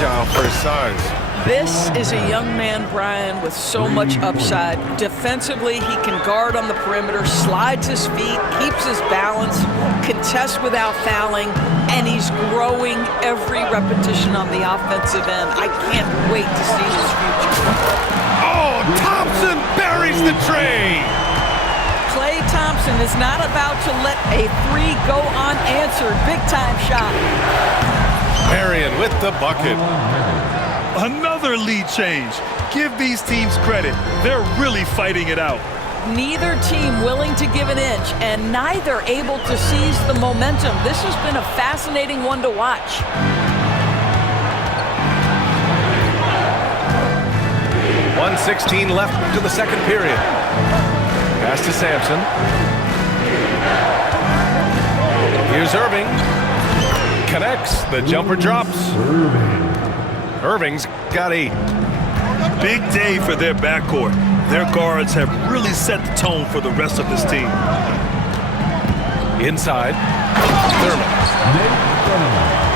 agile for his size. This is a young man, Brian, with so much upside. Defensively, he can guard on the perimeter, slides his feet, keeps his balance, contests without fouling, and he's growing every repetition on the offensive end. I can't wait to see his future. Oh, Thompson buries the tray. Klay Thompson is not about to let a three go unanswered. Big-time shot. Marion with the bucket. Another lead change. Give these teams credit. They're really fighting it out. Neither team willing to give an inch, and neither able to seize the momentum. This has been a fascinating one to watch. .116 left to the second period. Pass to Sampson. Here's Irving. Connects. The jumper drops. Irving's got 8. Big day for their backcourt. Their guards have really set the tone for the rest of this team. Inside. Thurman.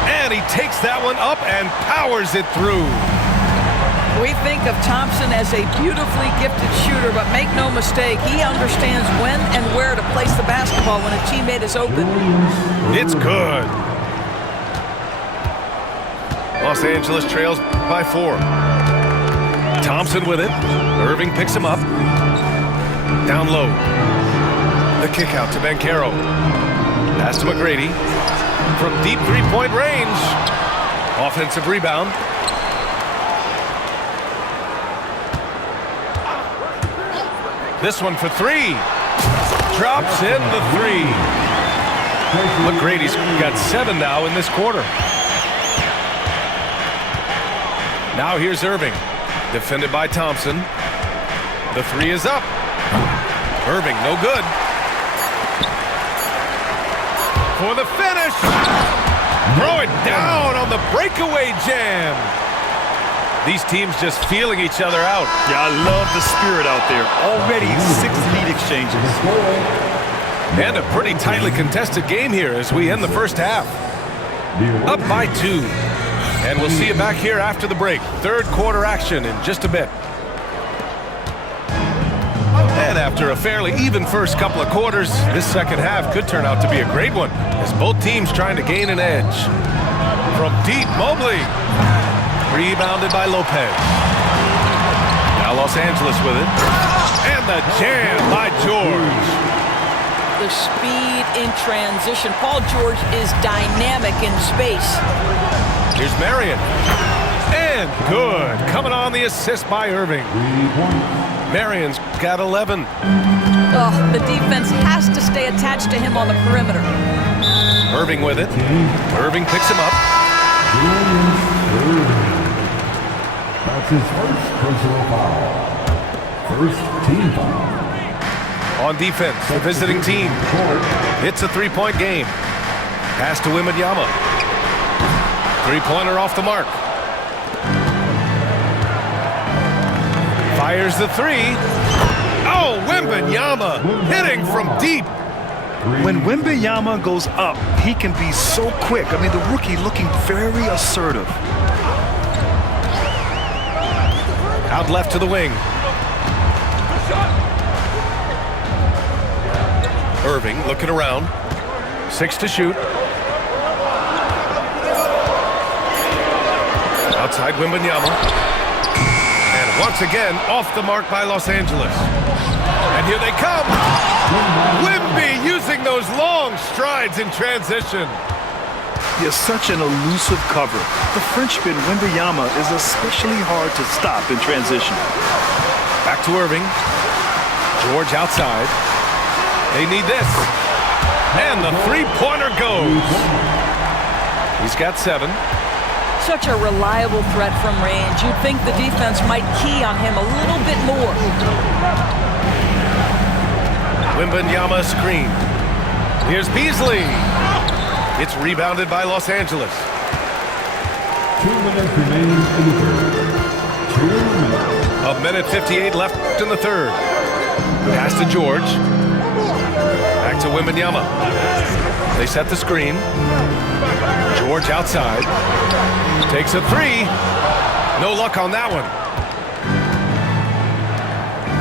And he takes that one up and powers it through. We think of Thompson as a beautifully gifted shooter, but make no mistake, he understands when and where to place the basketball when a teammate is open. It's good. Los Angeles trails by 4. Thompson with it. Irving picks him up. Down low. The kick out to Banchero. Pass to McGrady. From deep three-point range. Offensive rebound. This one for 3. Drops in the 3. McGrady's got 7 now in this quarter. Now here's Irving, defended by Thompson. The 3 is up. Irving, no good. For the finish. Throw it down on the breakaway jam. These teams just feeling each other out. Yeah, I love the spirit out there. Already 6 lead exchanges. And a pretty tightly contested game here as we end the first half. Up by 2. And we'll see you back here after the break. Third quarter action in just a bit. And after a fairly even first couple of quarters, this second half could turn out to be a great one as both teams trying to gain an edge. From deep, Mobley. Rebounded by Lopez. Now Los Angeles with it. And the jam by George. The speed in transition. Paul George is dynamic in space. Here's Marion. And good. Coming on the assist by Irving. Marion's got 11. Oh, the defense has to stay attached to him on the perimeter. Irving with it. Irving picks him up. That's his first personal foul. First team foul. On defense, the visiting team. It's a 3-point game. Pass to Wembanyama. Three-pointer off the mark. Fires the 3. Oh, Wembanyama hitting from deep. When Wembanyama goes up, he can be so quick. I mean, the rookie looking very assertive. Out left to the wing. Irving looking around. 6 to shoot. Outside Wembanyama. And once again, off the mark by Los Angeles. And here they come. Wemby using those long strides in transition. He has such an elusive cover. The Frenchman Wembanyama is especially hard to stop in transition. Back to Irving. George outside. They need this. And the three-pointer goes. He's got 7. Such a reliable threat from range. You'd think the defense might key on him a little bit more. Wembanyama screen. Here's Beasley. It's rebounded by Los Angeles. 2 minutes remaining in the third. 2 minutes. A minute 58 left in the third. Pass to George. Back to Wembanyama. They set the screen. George outside. Takes a three. No luck on that one.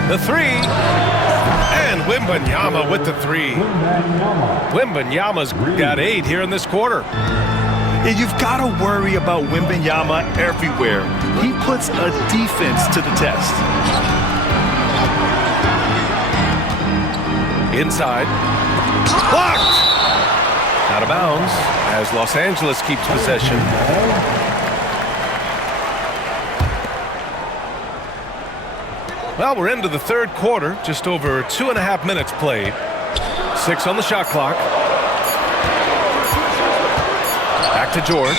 The three. And Wembanyama with the three. Wembanyama's got 8 here in this quarter. And you've got to worry about Wembanyama everywhere. He puts a defense to the test. Inside. Blocked! Out of bounds as Los Angeles keeps possession. Well, we're into the third quarter. Just over 2.5 minutes played. 6 on the shot clock. Back to George.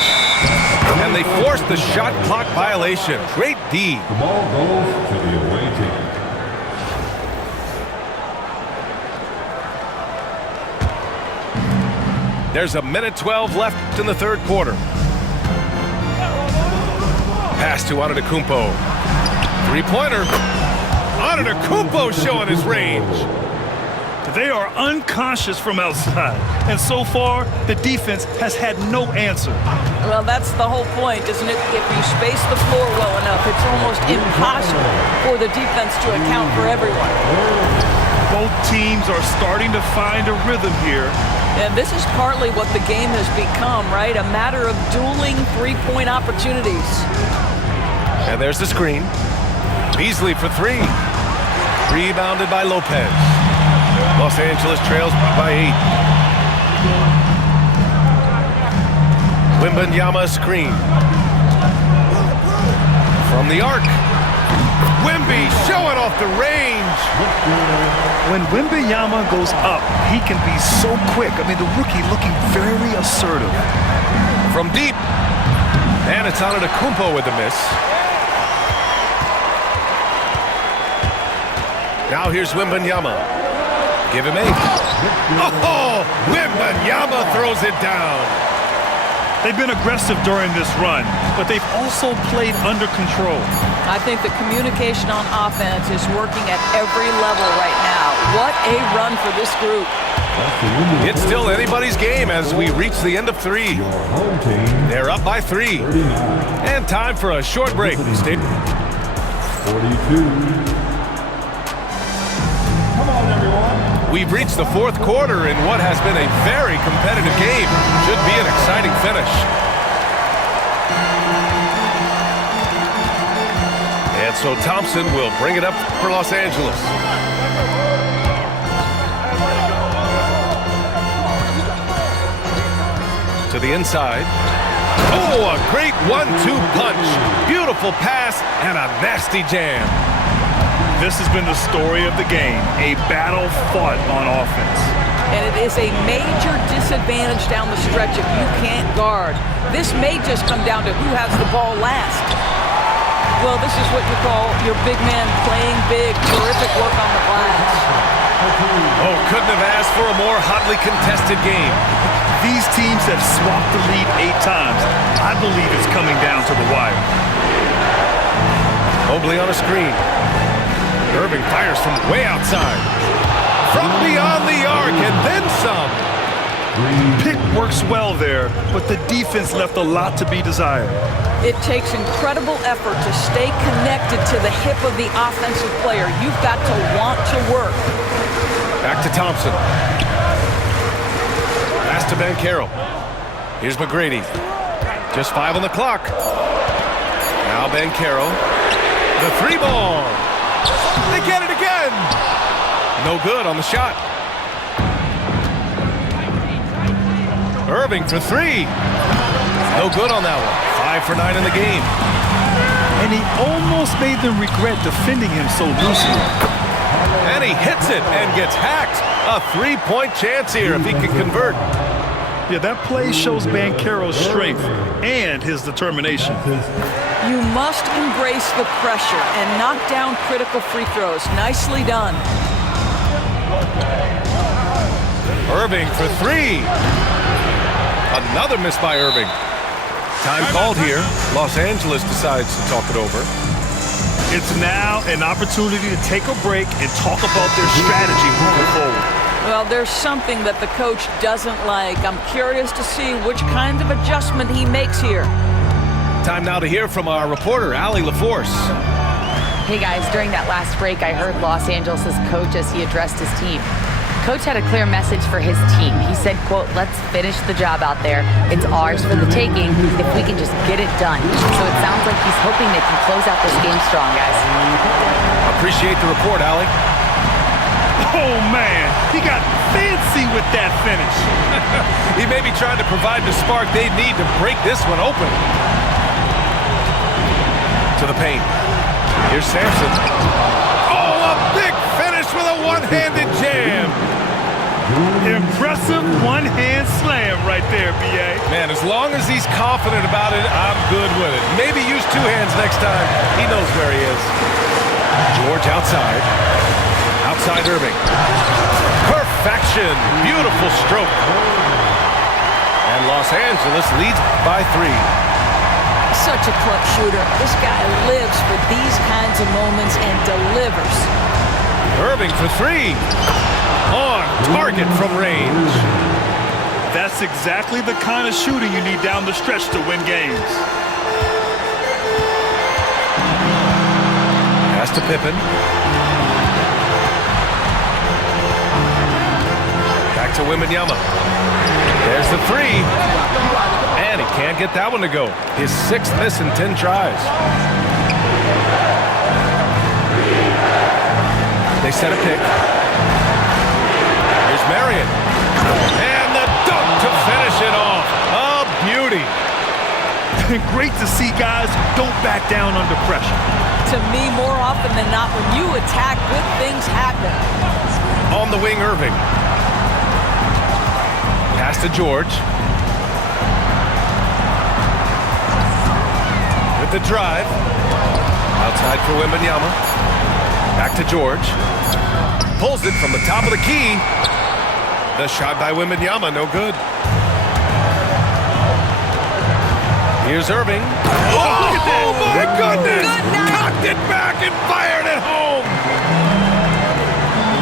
And they force the shot clock violation. Great D. The ball goes to the away team. There's 1:12 left in the third quarter. Pass to Antetokounmpo. Three-pointer. Antetokounmpo showing his range. They are unconscious from outside. And so far, the defense has had no answer. Well, that's the whole point, isn't it? If you space the floor well enough, it's almost impossible for the defense to account for everyone. Both teams are starting to find a rhythm here. And this is partly what the game has become, right? A matter of dueling three-point opportunities. And there's the screen. Beasley for 3. Rebounded by Lopez. Los Angeles trails by 8. Wembanyama screen. From the arc. Wemby showing off the range. When Wembanyama goes up, he can be so quick. I mean, the rookie looking very assertive. From deep. And it's Antetokounmpo with the miss. Now here's Wembanyama. Give him 8. Oh, Wembanyama throws it down. They've been aggressive during this run, but they've also played under control. I think the communication on offense is working at every level right now. What a run for this group. It's still anybody's game as we reach the end of 3. Your home team, They're up by 3. 39. And time for a short break. Stay 42. Come on, everyone. We've reached the fourth quarter in what has been a very competitive game. Should be an exciting finish. And so Thompson will bring it up for Los Angeles. To the inside. Oh, a great 1-2 punch. Beautiful pass and a nasty jam. This has been the story of the game, a battle fought on offense. And it is a major disadvantage down the stretch if you can't guard. This may just come down to who has the ball last. Well, this is what you call your big man playing big. Terrific work on the glass. Oh, couldn't have asked for a more hotly contested game. These teams have swapped the lead 8 times. I believe it's coming down to the wire. Mobley on a screen. Irving fires from way outside. From beyond the arc and then some. Pick works well there, but the defense left a lot to be desired. It takes incredible effort to stay connected to the hip of the offensive player. You've got to want to work. Back to Thompson. Pass to Banchero. Here's McGrady. Just 5 on the clock. Now Banchero. The 3-ball. They get it again. No good on the shot. Irving for 3. No good on that one. 5 for 9 in the game. And he almost made them regret defending him so loosely. And he hits it and gets hacked. A 3-point chance here if he can convert. Yeah, that play shows Banchero's strength and his determination. You must embrace the pressure and knock down critical free throws. Nicely done. Irving for 3. Another miss by Irving. Time called here. Los Angeles decides to talk it over. It's now an opportunity to take a break and talk about their strategy moving forward. Well, there's something that the coach doesn't like. I'm curious to see which kind of adjustment he makes here. Time now to hear from our reporter, Allie LaForce. Hey guys, during that last break, I heard Los Angeles' coach as he addressed his team. Coach had a clear message for his team. He said, quote, "Let's finish the job out there. It's ours for the taking if we can just get it done." So it sounds like he's hoping they can close out this game strong, guys. Appreciate the report, Allie. Oh, man. He got fancy with that finish. He may be trying to provide the spark they need to break this one open. To the paint. Here's Sampson. Oh, a big finish with a one-handed jam. Impressive one-hand slam right there, B.A. Man, as long as he's confident about it, I'm good with it. Maybe use two hands next time. He knows where he is. George outside. Outside Irving. Perfection. Beautiful stroke. And Los Angeles leads by 3. Such a clutch shooter. This guy lives for these kinds of moments and delivers. Irving for 3. On target from range. That's exactly the kind of shooting you need down the stretch to win games. Pass to Pippen. Back to Wembanyama. There's the 3. And he can't get that one to go. His 6th miss in 10 tries. They set a pick. Here's Marion. And the dunk to finish it off. A beauty. Great to see guys don't back down under pressure. To me, more often than not, when you attack, good things happen. On the wing, Irving. Pass to George. With the drive. Outside for Wembanyama. Back to George. Pulls it from the top of the key. The shot by Wembanyama, no good. Here's Irving. Oh, my goodness! Cocked it back and fired it home!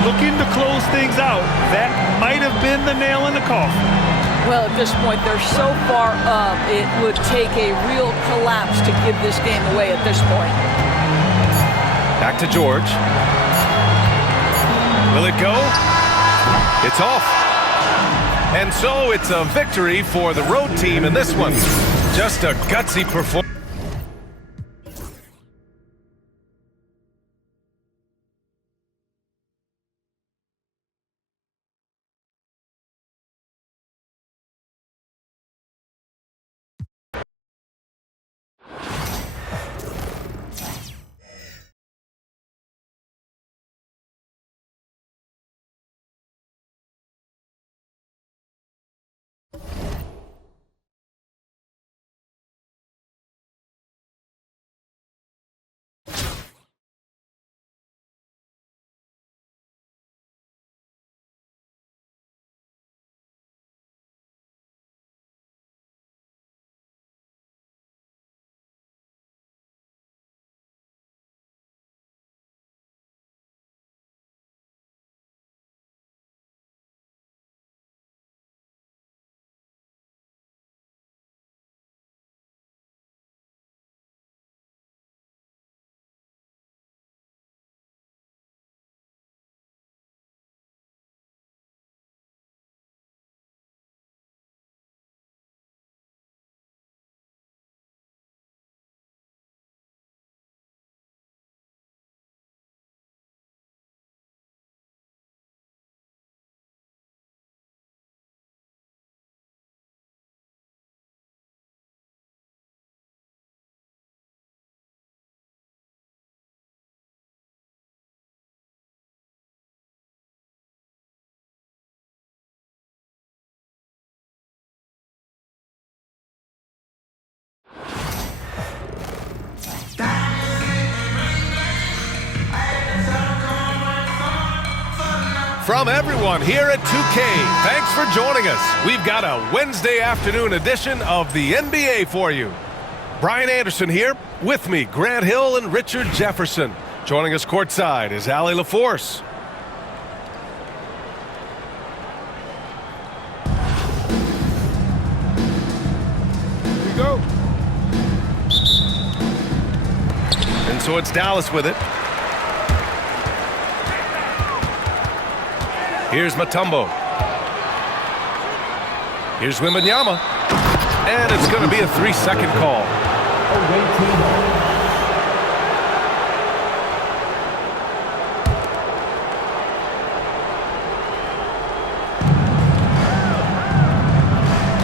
Looking to close things out. That might have been the nail in the coffin. Well, at this point, they're so far up, it would take a real collapse to give this game away at this point. Back to George. Will it go? It's off. And so it's a victory for the road team in this one. Just a gutsy performance. From everyone here at 2K, thanks for joining us. We've got a Wednesday afternoon edition of the NBA for you. Brian Anderson here, with me, Grant Hill and Richard Jefferson. Joining us courtside is Allie LaForce. so it's Dallas with it. Here's Mutombo. Here's Wembanyama. And it's going to be a 3-second call.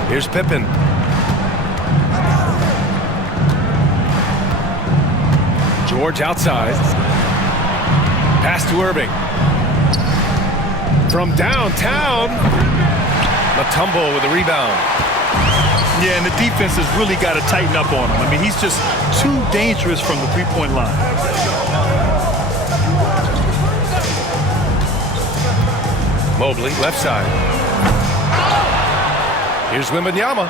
Here's Pippen. George outside. Pass to Irving. From downtown. Mutombo with a rebound. Yeah, and the defense has really got to tighten up on him. I mean, he's just too dangerous from the three-point line. Mobley, left side. Here's Wembanyama.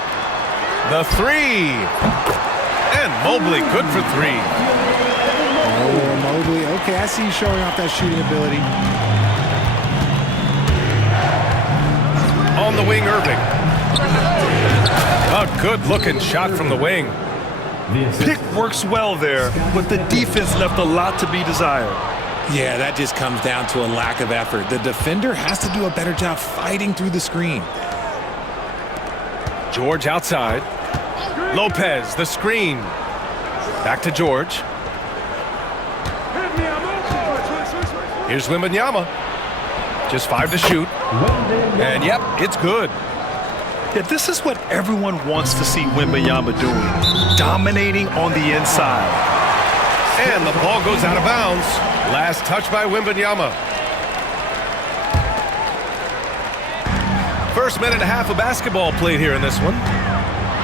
The three. And Mobley good for three. Oh, Mobley. Okay, I see you showing off that shooting ability. On the wing, Irving. A good-looking shot from the wing. Pick works well there, but the defense left a lot to be desired. Yeah, that just comes down to a lack of effort. The defender has to do a better job fighting through the screen. George outside. Lopez, the screen. Back to George. Here's Wembanyama. Just 5 to shoot. And yep, it's good. Yeah, this is what everyone wants to see Wembanyama doing. Dominating on the inside. And the ball goes out of bounds. Last touch by Wembanyama. First minute and a half of basketball played here in this one.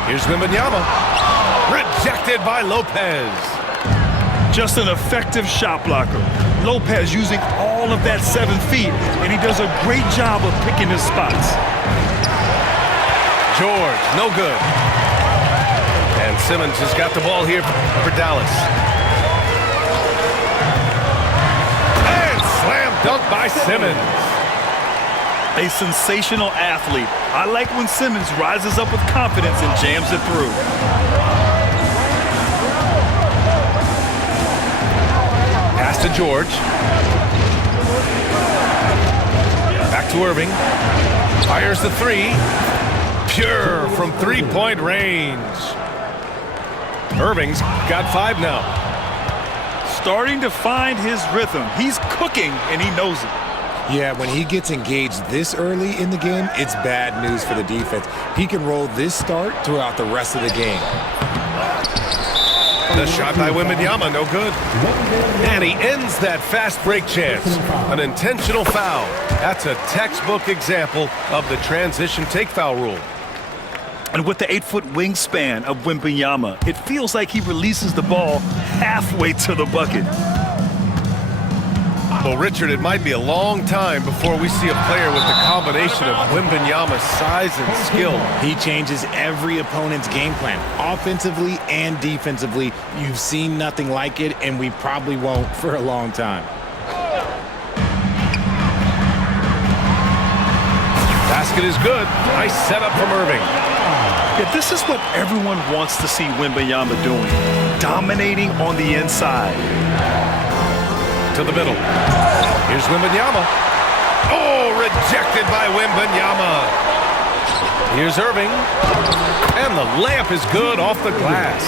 Here's Wembanyama. Rejected by Lopez. Just an effective shot blocker. Lopez using all of that 7 feet, and he does a great job of picking his spots. George, no good. And Simmons has got the ball here for Dallas. And slam dunk by Simmons. A sensational athlete. I like when Simmons rises up with confidence and jams it through. Pass to George. Back to Irving. Fires the three. Pure from three-point range. Irving's got 5 now. Starting to find his rhythm. He's cooking, and he knows it. Yeah, when he gets engaged this early in the game, it's bad news for the defense. He can roll this start throughout the rest of the game. The shot by Wembanyama, no good. And he ends that fast break chance. An intentional foul. That's a textbook example of the transition take foul rule. And with the 8-foot wingspan of Wembanyama, it feels like he releases the ball halfway to the bucket. Well, Richard, it might be a long time before we see a player with the combination of Wembanyama's size and skill. He changes every opponent's game plan, offensively and defensively. You've seen nothing like it, and we probably won't for a long time. Basket is good. Nice setup from Irving. Yeah, this is what everyone wants to see Wembanyama doing. Dominating on the inside. To the middle. Here's Wembanyama. Oh, rejected by Wembanyama. Here's Irving. And the layup is good off the glass.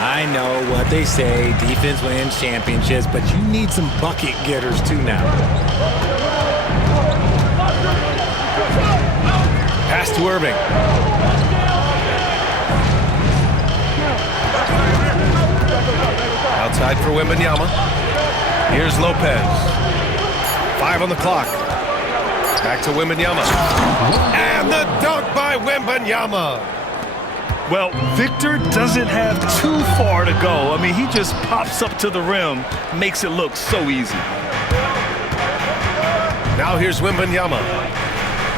I know what they say, defense wins championships, but you need some bucket getters too now. Pass to Irving. Outside for Wembanyama. Here's Lopez. 5 on the clock. Back to Wembanyama. And the dunk by Wembanyama. Well, Victor doesn't have too far to go. I mean, he just pops up to the rim, makes it look so easy. Now here's Wembanyama.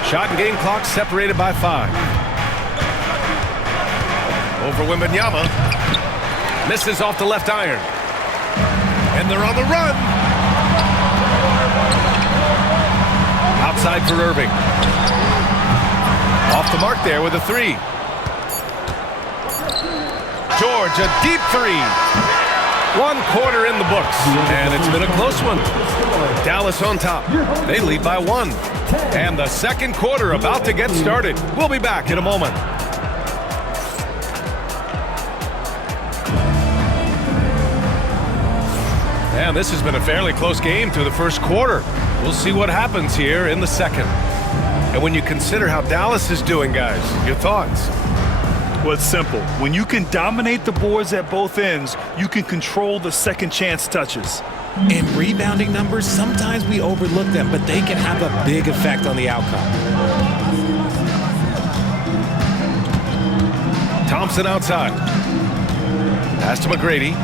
Shot and game clock separated by 5. Over Wembanyama. Misses off the left iron. And they're on the run. Outside for Irving. Off the mark there with a 3. George, a deep 3. One quarter in the books, and it's been a close one. Dallas on top. They lead by 1. And the second quarter about to get started. We'll be back in a moment. And this has been a fairly close game through the first quarter. We'll see what happens here in the second. And when you consider how Dallas is doing, guys, your thoughts? Well, it's simple. When you can dominate the boards at both ends, you can control the second chance touches. In rebounding numbers, sometimes we overlook them, but they can have a big effect on the outcome. Thompson outside. Pass to McGrady.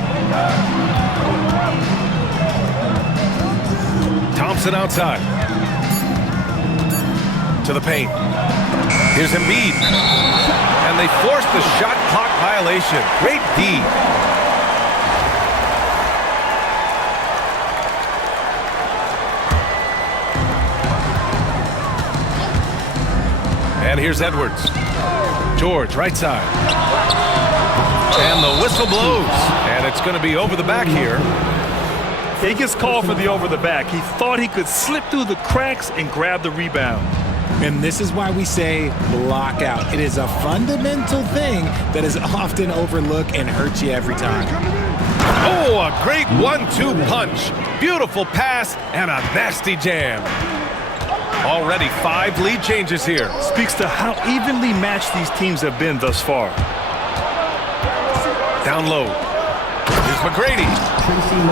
Thompson outside. To the paint. Here's Embiid. And they forced the shot clock violation. Great D. And here's Edwards. George, right side. And the whistle blows. And it's going to be over the back here. He gets called for the over the back. He thought he could slip through the cracks and grab the rebound. And this is why we say block out. It is a fundamental thing that is often overlooked and hurts you every time. Oh, a great 1-2 punch. Beautiful pass and a nasty jam. Already 5 lead changes here. Speaks to how evenly matched these teams have been thus far. Down low. Here's McGrady.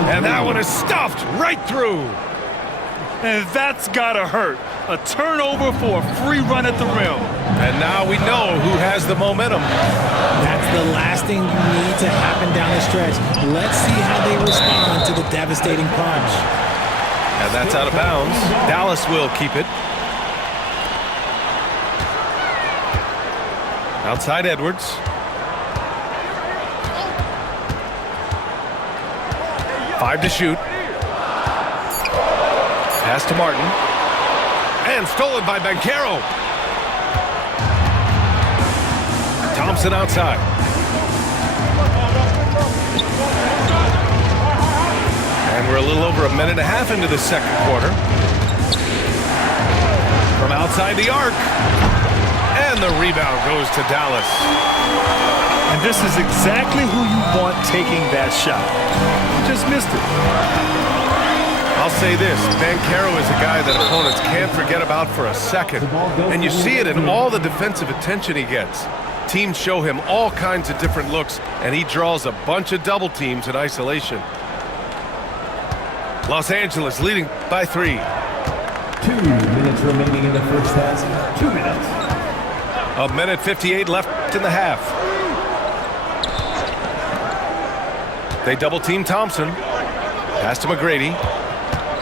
And that one is stuffed right through. And that's gotta hurt. A turnover for a free run at the rim. And now we know who has the momentum. That's the last thing you need to happen down the stretch. Let's see how they respond to the devastating punch. And that's out of bounds. Dallas will keep it. Outside Edwards. Five to shoot. Pass to Martin. And stolen by Banchero. Thompson outside. And we're a little over a minute and a half into the second quarter. From outside the arc. And the rebound goes to Dallas. And this is exactly who you want taking that shot. Just missed it. I'll say this, Banchero is a guy that opponents can't forget about for a second. And you see it in all the defensive attention he gets. Teams show him all kinds of different looks, and he draws a bunch of double teams in isolation. Los Angeles leading by 3. 2 minutes remaining in the first half. 2 minutes. A minute 58 left in the half. They double team Thompson. Pass to McGrady.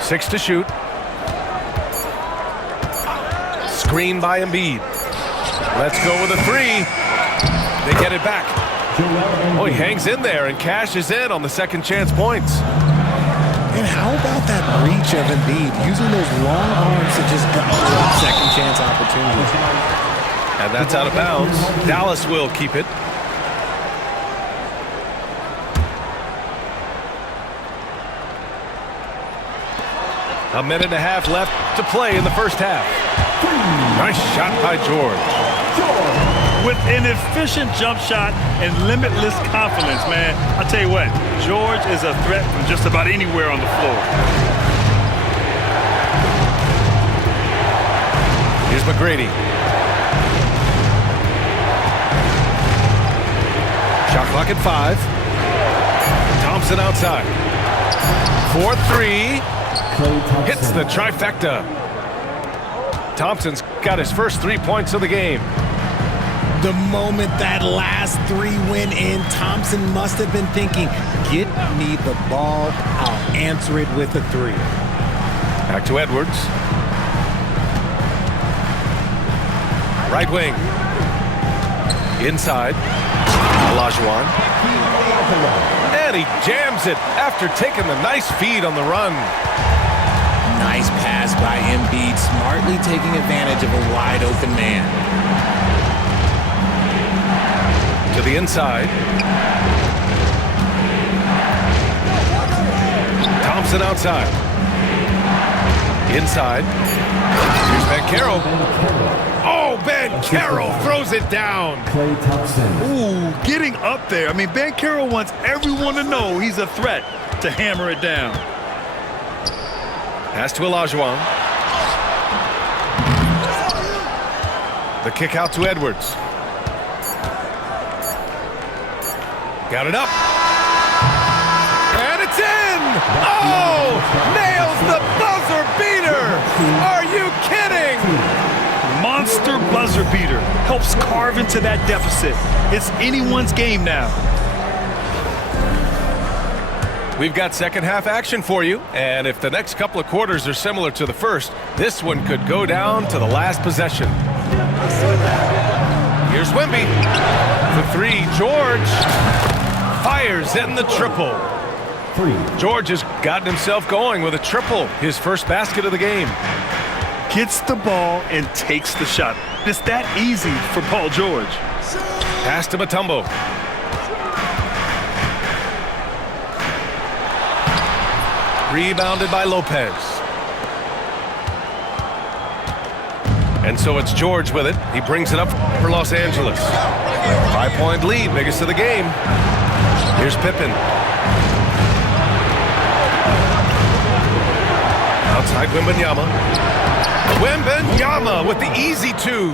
6 to shoot. Screen by Embiid. Let's go with a 3. They get it back. Oh, he hangs in there and cashes in on the second chance points. And how about that reach of Embiid, using those long arms to just gobble up second chance opportunities? And that's out of bounds. Dallas will keep it. A minute and a half left to play in the first half. Nice shot by George. With an efficient jump shot and limitless confidence, man. I'll tell you what, George is a threat from just about anywhere on the floor. Here's McGrady. Shot clock at 5. Thompson outside. 4-3. Hits the trifecta. Thompson's got his first 3 points of the game. The moment that last 3 went in, Thompson must have been thinking, get me the ball, I'll answer it with a 3. Back to Edwards. Right wing. Inside. Olajuwon. And he jams it after taking the nice feed on the run. Nice pass by Embiid, smartly taking advantage of a wide open man. To the inside. Thompson outside. Inside. Here's Banchero. Oh, Banchero throws it down. Klay Thompson. Ooh, getting up there. I mean, Banchero wants everyone to know he's a threat to hammer it down. Pass to Olajuwon. The kick out to Edwards. Got it up. And it's in! Oh! Nails the buzzer beater! Are you kidding? Monster buzzer beater helps carve into that deficit. It's anyone's game now. We've got second half action for you, and if the next couple of quarters are similar to the first, this one could go down to the last possession. Here's Wemby. For three, George fires in the triple. George has gotten himself going with a triple, his first basket of the game. Gets the ball and takes the shot. It's that easy for Paul George. Pass to Mutombo. Rebounded by Lopez. And so it's George with it. He brings it up for Los Angeles. 5-point lead, biggest of the game. Here's Pippen. Outside Wembanyama. Wembanyama with the easy two.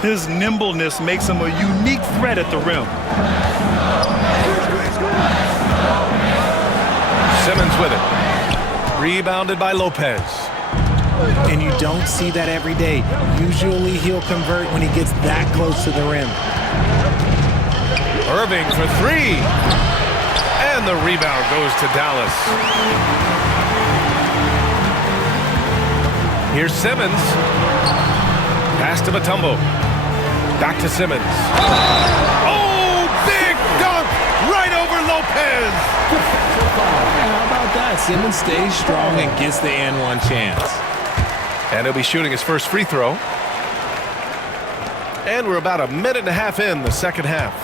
His nimbleness makes him a unique threat at the rim. Simmons with it. Rebounded by Lopez. And you don't see that every day. Usually he'll convert when he gets that close to the rim. Irving for three. And the rebound goes to Dallas. Here's Simmons. Pass to Mutombo. Back to Simmons. Oh, big dunk right over Lopez. How about that? Simmons stays strong and gets the and-one chance. And he'll be shooting his first free throw. And we're about a minute and a half in the second half.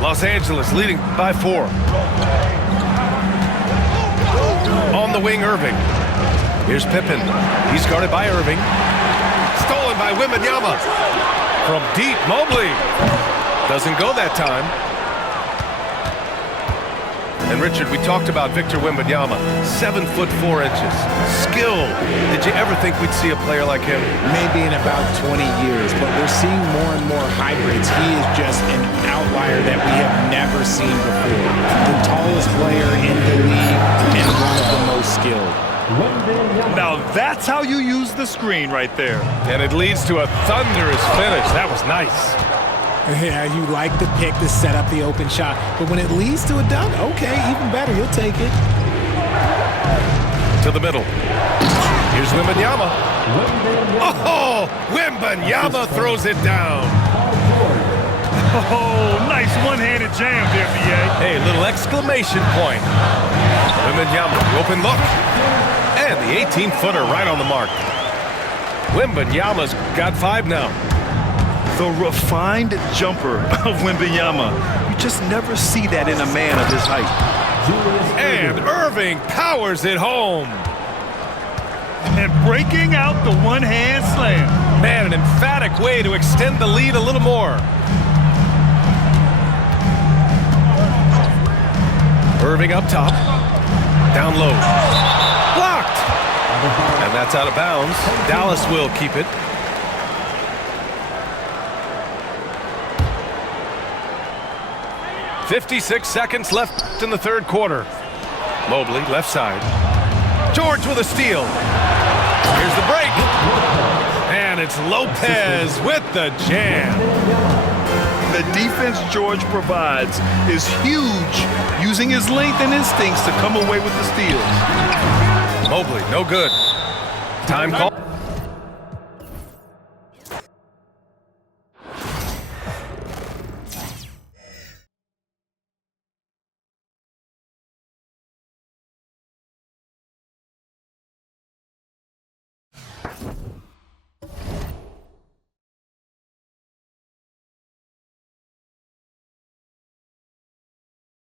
Los Angeles leading by 4. On the wing, Irving. Here's Pippen. He's guarded by Irving. Stolen by Wembanyama. From deep, Mobley. Doesn't go that time. And Richard, we talked about Victor Wembanyama. 7'4". Skill. Did you ever think we'd see a player like him? Maybe in about 20 years, but we're seeing more and more hybrids. He is just an outlier that we have never seen before. The tallest player in the league and one of the most skilled. Now that's how you use the screen right there. And it leads to a thunderous finish. That was nice. Yeah, you like the pick to set up the open shot, but when it leads to a dunk, okay, even better, you'll take it. To the middle. Here's Wembanyama. Oh, Wembanyama throws it down. Oh, nice one-handed jam there, B.A. Hey, little exclamation point. Wembanyama, the open look. And the 18-footer right on the mark. Wembanyama's got 5 now. The refined jumper of Wembanyama. You just never see that in a man of his height. And Irving powers it home. And breaking out the one-hand slam. Man, an emphatic way to extend the lead a little more. Irving up top. Down low. Blocked. And that's out of bounds. Dallas will keep it. .56 seconds left in the third quarter. Mobley, left side. George with a steal. Here's the break. And it's Lopez with the jam. The defense George provides is huge, using his length and instincts to come away with the steals. Mobley, no good. Time call.